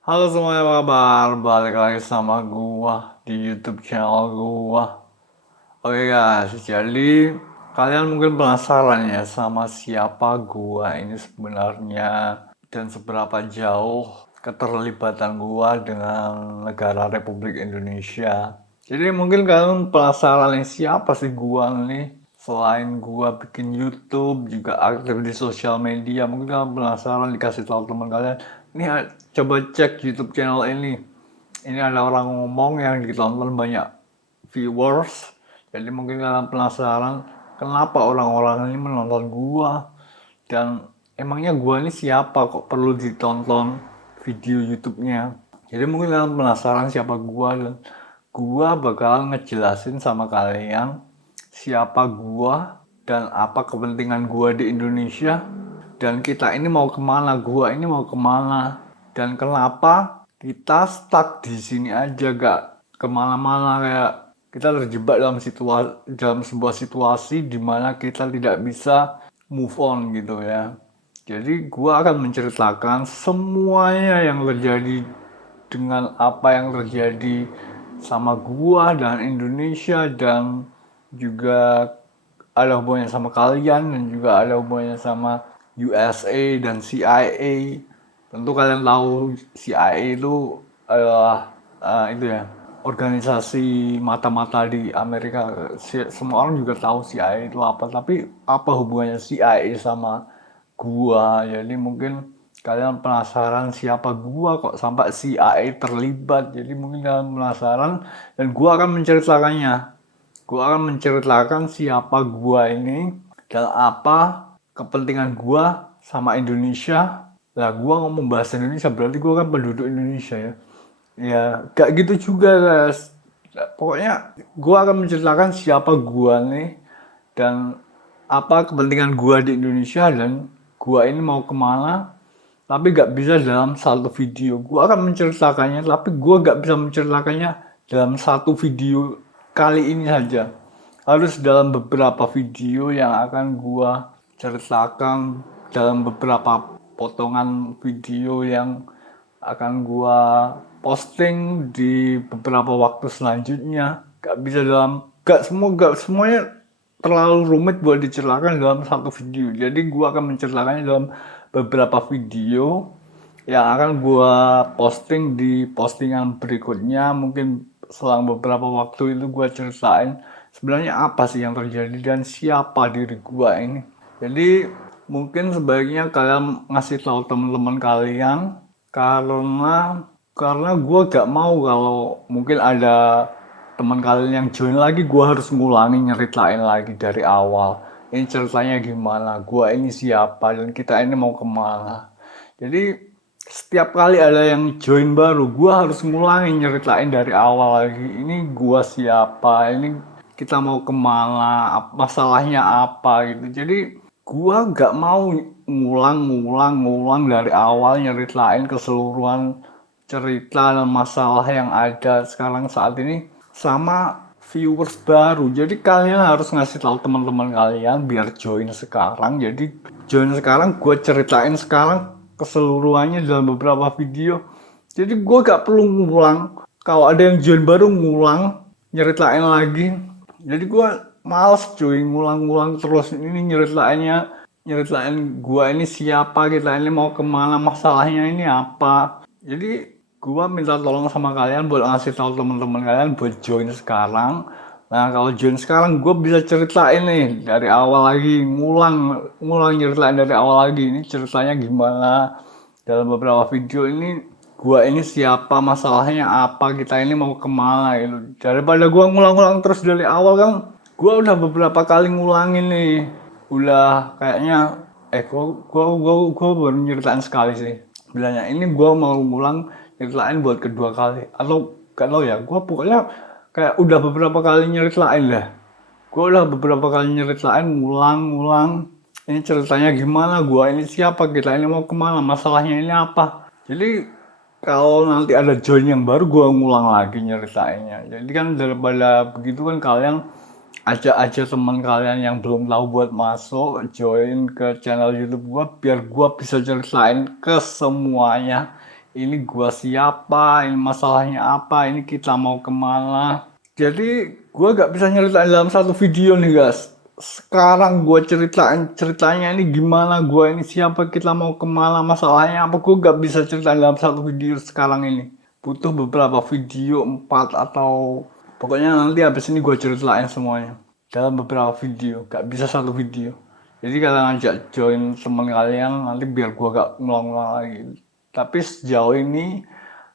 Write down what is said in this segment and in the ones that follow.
Halo semuanya, apa kabar? Balik lagi sama gua di YouTube channel gua. Oke guys, jadi kalian mungkin penasaran ya sama siapa gua ini sebenarnya dan seberapa jauh keterlibatan gua dengan negara Republik Indonesia. Jadi mungkin kalian penasaran nih siapa sih gua nih? Selain gua bikin YouTube, juga aktif di sosial media, mungkin kalian penasaran dikasih tahu teman kalian. Nih coba cek YouTube channel ini. Ini ada orang ngomong yang ditonton banyak viewers. Jadi mungkin kalian penasaran kenapa orang-orang ini menonton gua dan emangnya gua ini siapa kok perlu ditonton video YouTube-nya. Jadi mungkin kalian penasaran siapa gua dan gua bakalan ngejelasin sama kalian siapa gua dan apa kepentingan gua di Indonesia dan kita ini mau kemana, gua ini mau kemana dan kenapa kita stuck di sini aja gak kemana-mana, kayak kita terjebak dalam sebuah situasi di mana kita tidak bisa move on gitu ya. Jadi gua akan menceritakan semuanya yang terjadi dengan apa yang terjadi sama gua dan Indonesia dan juga ada hubungannya sama kalian dan juga ada hubungannya sama USA dan CIA. Tentu kalian tahu CIA itu adalah itu ya, organisasi mata-mata di Amerika. Semua orang juga tahu CIA itu apa, tapi apa hubungannya CIA sama gua? Jadi mungkin kalian penasaran siapa gua kok sampai CIA terlibat. Jadi mungkin kalian penasaran dan gua akan menceritakannya. Gua akan menceritakan siapa gua ini dan apa kepentingan gua sama Indonesia. Lah gua ngomong bahasa Indonesia berarti gua kan penduduk Indonesia ya. Ya, gak gitu juga guys. Pokoknya gua akan menceritakan siapa gua nih dan apa kepentingan gua di Indonesia dan gua ini mau kemana, tapi gak bisa dalam satu video. Gua akan menceritakannya tapi gua gak bisa menceritakannya dalam satu video kali ini saja. Harus dalam beberapa video yang akan gua ceritakan dalam beberapa potongan video yang akan gua posting di beberapa waktu selanjutnya. Gak semuanya terlalu rumit buat diceritakan dalam satu video. Jadi gua akan menceritakannya dalam beberapa video yang akan gua posting di postingan berikutnya. Mungkin selang beberapa waktu itu gua ceritain sebenarnya apa sih yang terjadi dan siapa diri gua ini. Jadi mungkin sebaiknya kalian ngasih tahu teman-teman kalian karena gue gak mau kalau mungkin ada teman kalian yang join lagi, gue harus ngulangi nyeritain lagi dari awal. Ini ceritanya gimana, gue ini siapa, dan kita ini mau kemana. Jadi setiap kali ada yang join baru, gue harus ngulangi nyeritain dari awal lagi. Ini gue siapa, ini kita mau kemana, masalahnya apa gitu. Jadi gue gak mau ngulang dari awal nyeritain keseluruhan cerita dan masalah yang ada sekarang saat ini sama viewers baru. Jadi kalian harus ngasih tahu teman-teman kalian biar join sekarang. Jadi join sekarang, gue ceritain sekarang keseluruhannya dalam beberapa video. Jadi gue gak perlu ngulang. Kalau ada yang join baru ngulang, nyeritain lagi. Jadi gue males cuy ngulang-ngulang terus ini nyeritain gue ini siapa, kita ini mau kemana, masalahnya ini apa. Jadi gua minta tolong sama kalian buat ngasih tahu teman-teman kalian buat join sekarang. Nah, kalau join sekarang gue bisa ceritain nih dari awal lagi, ngulang ceritain dari awal lagi. Ini ceritanya gimana dalam beberapa video ini, gua ini siapa, masalahnya apa, kita ini mau kemana gitu. Daripada gua ngulang-ngulang terus dari awal kan, gua udah beberapa kali ngulangin nih. Udah kayaknya gua baru nyeritain sekali sih. Bilangnya ini gua mau ngulang nyeritain buat kedua kali atau gak tau ya, gue pokoknya kayak udah beberapa kali nyeritain lah. Gue udah beberapa kali nyeritain ngulang ini ceritanya gimana, gue ini siapa, kita ini mau kemana, masalahnya ini apa. Jadi kalau nanti ada join yang baru gue ngulang lagi nyeritainnya. Jadi kan daripada begitu kan kalian ajak aja teman kalian yang belum tahu buat masuk join ke channel YouTube gua biar gua bisa ceritain ke semuanya. ini gua siapa, ini masalahnya apa, ini kita mau kemana. Jadi gua gak bisa nyeritain dalam satu video nih guys. Sekarang gua ceritain ceritanya ini gimana, gua ini siapa, kita mau kemana, masalahnya apa, gua gak bisa ceritain dalam satu video sekarang ini. Butuh beberapa video, 4 atau pokoknya nanti habis ini gua ceritain semuanya dalam beberapa video, gak bisa satu video. Jadi kalian ajak join teman kalian nanti biar gua gak ngulang-ngulang lagi. Tapi sejauh ini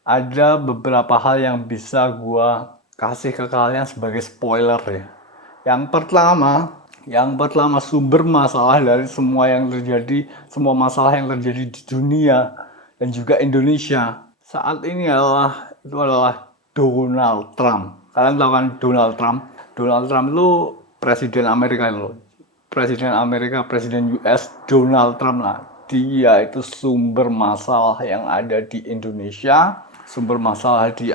ada beberapa hal yang bisa gua kasih ke kalian sebagai spoiler ya. Yang pertama sumber masalah dari semua yang terjadi, semua masalah yang terjadi di dunia dan juga Indonesia saat ini adalah Donald Trump. Kalian tahu kan Donald Trump? Donald Trump itu presiden Amerika loh. Presiden US Donald Trump lah. Dia itu sumber masalah yang ada di Indonesia, sumber masalah di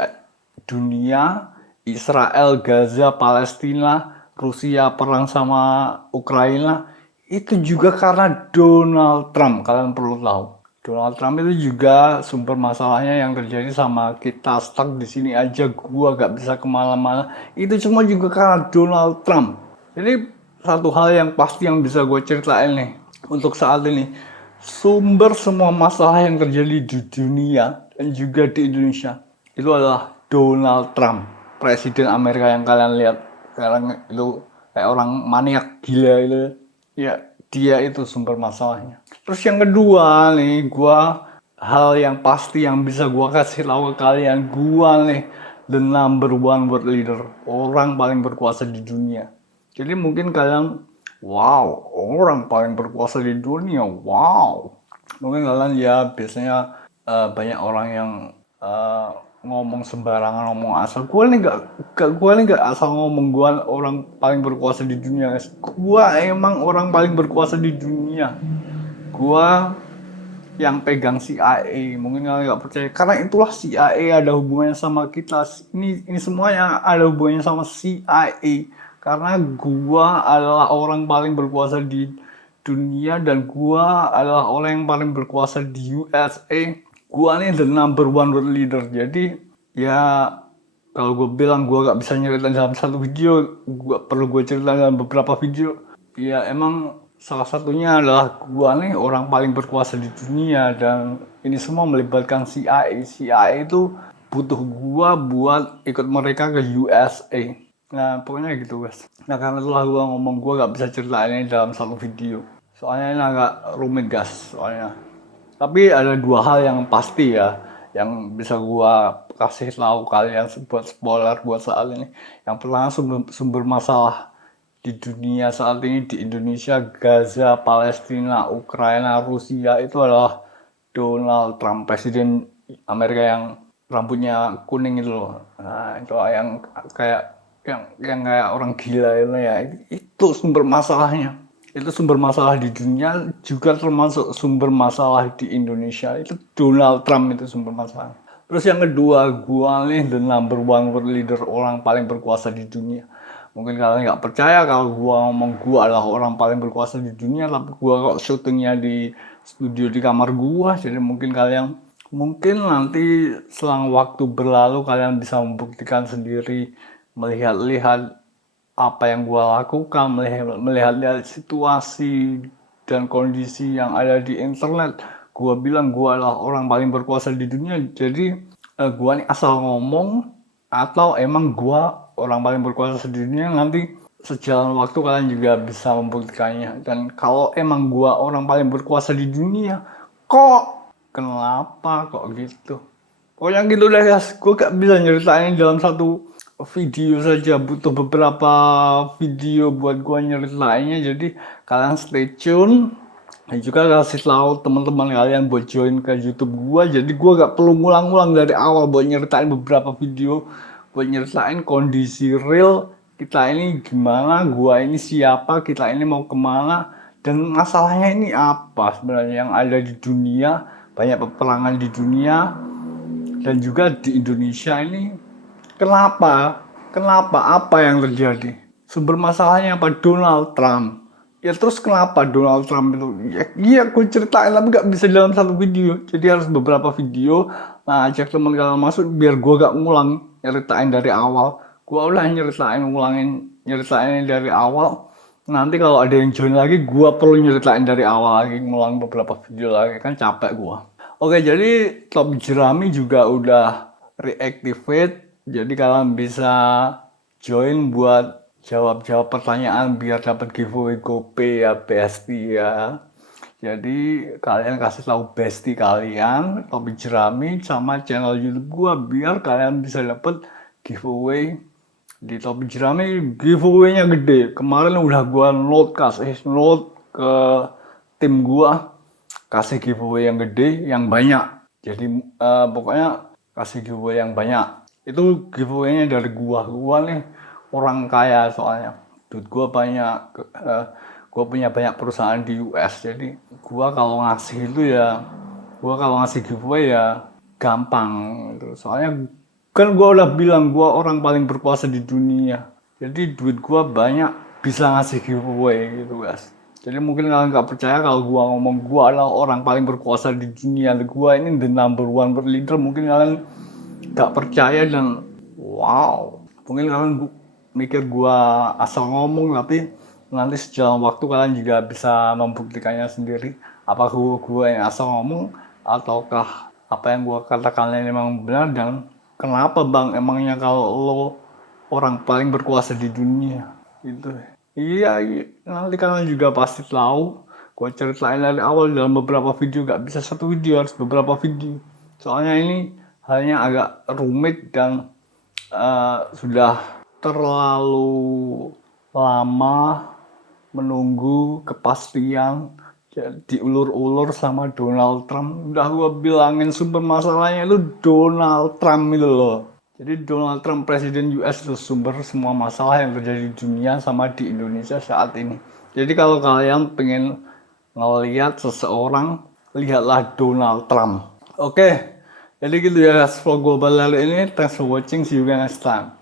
dunia, Israel, Gaza, Palestina, Rusia perang sama Ukraina, itu juga karena Donald Trump. Kalian perlu tahu. Donald Trump itu juga sumber masalahnya yang terjadi sama kita stuck di sini aja, gua gak bisa kemana-mana. Itu semua juga karena Donald Trump. Jadi satu hal yang pasti yang bisa gue ceritain nih untuk saat ini, sumber semua masalah yang terjadi di dunia dan juga di Indonesia itu adalah Donald Trump, presiden Amerika yang kalian lihat sekarang itu kayak orang maniak gila itu ya, dia itu sumber masalahnya. Terus yang kedua nih, hal yang pasti yang bisa gua kasih tahu ke kalian, gua nih the number one world leader, orang paling berkuasa di dunia. Jadi mungkin kalian, wow, orang paling berkuasa di dunia, wow. Mungkin kalian ya biasanya banyak orang yang ngomong sembarangan, ngomong asal. Gue nih gak asal ngomong gue orang paling berkuasa di dunia, guys. Gue emang orang paling berkuasa di dunia. Gue yang pegang CIA, mungkin kalian nggak percaya, karena itulah CIA ada hubungannya sama kita. Ini semuanya ada hubungannya sama CIA, karena gua adalah orang paling berkuasa di dunia dan gua adalah orang yang paling berkuasa di USA. Gua nih the number one world leader. Jadi ya kalau gue bilang gue gak bisa nyeritain dalam satu video, gue cerita dalam beberapa video. Ya emang salah satunya adalah gue nih orang paling berkuasa di dunia dan ini semua melibatkan CIA. CIA itu butuh gue buat ikut mereka ke USA. Nah pokoknya gitu guys. Nah karena itulah gue ngomong gue gak bisa ceritain ini dalam satu video. Soalnya ini agak rumit guys soalnya. Tapi ada dua hal yang pasti ya, yang bisa gua kasih tahu kalian buat spoiler buat saat ini. Yang pertama sumber masalah di dunia saat ini di Indonesia, Gaza, Palestina, Ukraina, Rusia itu adalah Donald Trump, presiden Amerika yang rambutnya kuning itu loh. Nah, itu yang kayak kayak orang gila itu ya. Itu sumber masalahnya. Itu sumber masalah di dunia juga termasuk sumber masalah di Indonesia. Itu Donald Trump itu sumber masalah. Terus yang kedua, gua nih the number one world leader, orang paling berkuasa di dunia. Mungkin kalian nggak percaya kalau gua ngomong gua adalah orang paling berkuasa di dunia, tapi gua kok syutingnya di studio di kamar gua. Jadi mungkin nanti selang waktu berlalu kalian bisa membuktikan sendiri, melihat-lihat apa yang gua lakukan, melihat situasi dan kondisi yang ada di internet. Gua bilang gua adalah orang paling berkuasa di dunia. Jadi gua nih asal ngomong atau emang gua orang paling berkuasa di dunia, nanti sejalan waktu kalian juga bisa membuktikannya. Dan kalau emang gua orang paling berkuasa di dunia, kenapa kok gitu? Pokoknya gitu deh guys, gua gak bisa nyeritain dalam satu video saja, butuh beberapa video buat gua nyeritainnya. Jadi kalian stay tune dan juga kasih tahu teman-teman kalian buat join ke YouTube gua. Jadi gua gak perlu ngulang-ngulang dari awal buat nyeritain beberapa video, buat nyeritain kondisi real kita ini gimana, gua ini siapa, kita ini mau kemana, dan masalahnya ini apa sebenarnya yang ada di dunia. Banyak peperangan di dunia dan juga di Indonesia ini. Kenapa? Apa yang terjadi? Sumber masalahnya apa? Donald Trump. Ya terus kenapa Donald Trump itu? Ya, iya gue ceritain tapi gak bisa dalam satu video. Jadi harus beberapa video. Nah ajak teman kalian masuk biar gue gak ngulang nyeritain dari awal. Gue udah nyeritain dari awal. Nanti kalau ada yang join lagi, gue perlu nyeritain dari awal lagi, ngulang beberapa video lagi kan capek gue. Oke jadi top jerami juga udah reactivate. Jadi kalian bisa join buat jawab-jawab pertanyaan biar dapat giveaway GoPay ya bestie ya. Jadi kalian kasih tahu bestie kalian Topi Jerami sama channel YouTube gua biar kalian bisa dapat giveaway di Topi Jerami. Giveaway-nya gede. Kemarin udah gua kasih note ke tim gua kasih giveaway yang gede, yang banyak. Jadi pokoknya kasih giveaway yang banyak. Itu giveaway-nya dari gua. Gua nih orang kaya soalnya. Duit gua banyak. Gua punya banyak perusahaan di US. Jadi gua kalau ngasih giveaway ya gampang gitu. Soalnya kan gua udah bilang gua orang paling berkuasa di dunia. Jadi duit gua banyak bisa ngasih giveaway gitu guys. Jadi mungkin kalian nggak percaya kalau gua ngomong gua adalah orang paling berkuasa di dunia. Gua ini the number one leader. Mungkin kalian nggak percaya dan wow. Mungkin kalian mikir gua asal ngomong tapi nanti sejalan waktu kalian juga bisa membuktikannya sendiri. Apakah gua yang asal ngomong ataukah apa yang gua katakan ini memang benar dan kenapa bang emangnya kalau lo orang paling berkuasa di dunia gitu. Iya, nanti kalian juga pasti tahu. Gue ceritain dari awal dalam beberapa video, gak bisa satu video, harus beberapa video. Soalnya ini halnya agak rumit dan sudah terlalu lama menunggu kepastian. Jadi diulur-ulur sama Donald Trump. Udah gue bilangin sumber masalahnya itu Donald Trump itu loh. Jadi Donald Trump presiden US itu sumber semua masalah yang terjadi di dunia sama di Indonesia saat ini. Jadi kalau kalian pengen ngelihat seseorang, lihatlah Donald Trump. Oke, jadi gitu ya vlog global hari ini. Thanks for watching, see you guys next time.